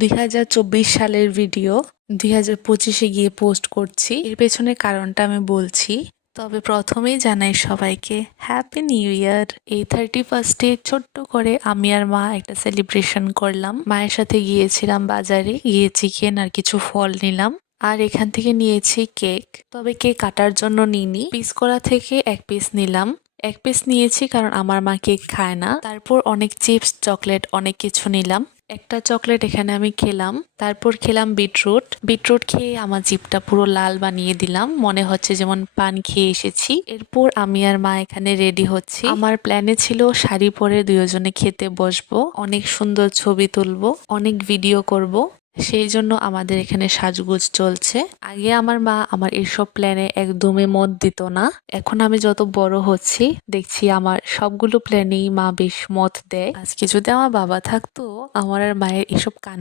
2024 সালের ভিডিও 2025-এ গিয়ে পোস্ট করছি। এর পেছনে কারণটা আমি বলছি। তবে প্রথমেই জানাই সবাইকে হ্যাপি নিউ ইয়ার। এই 31st-এ ছোট্ট করে আমি আর মা একটা সেলিব্রেশন করলাম। মায়ের সাথে গিয়েছিলাম বাজারে, গিয়ে চিকেন আর কিছু ফল নিলাম। আর এখান থেকে নিয়েছি কেক। তবে কেক কাটার জন্য নিইনি, পিস করা থেকে এক পিস নিলাম। এক পিস নিয়েছি কারণ আমার মা কেক খায় না। তারপর অনেক চিপস, চকলেট, অনেক কিছু নিলাম। একটা চকলেট এখানে আমি খেলাম। তারপর খেলাম বিটরুট। বিটরুট খেয়ে আমার জিভটা পুরো লাল বানিয়ে দিলাম, মনে হচ্ছে যেমন পান খেয়ে এসেছি। এরপর আমি আর মা এখানে রেডি হচ্ছি। আমার প্ল্যানে ছিল শাড়ি পরে দুজনে খেতে বসবো, অনেক সুন্দর ছবি তুলবো, অনেক ভিডিও করব। সেই জন্য আমাদের এখানে সাজগোজ চলছে। আগে আমার মা আমার এসব প্ল্যানে একদমই মত দিত না। এখন আমি যত বড় হচ্ছি দেখছি আমার সবগুলো প্ল্যানেই মা বেশ মত দেয়। আজকে যদি আমার বাবা থাকতো, আমার আর মায়ের এসব কান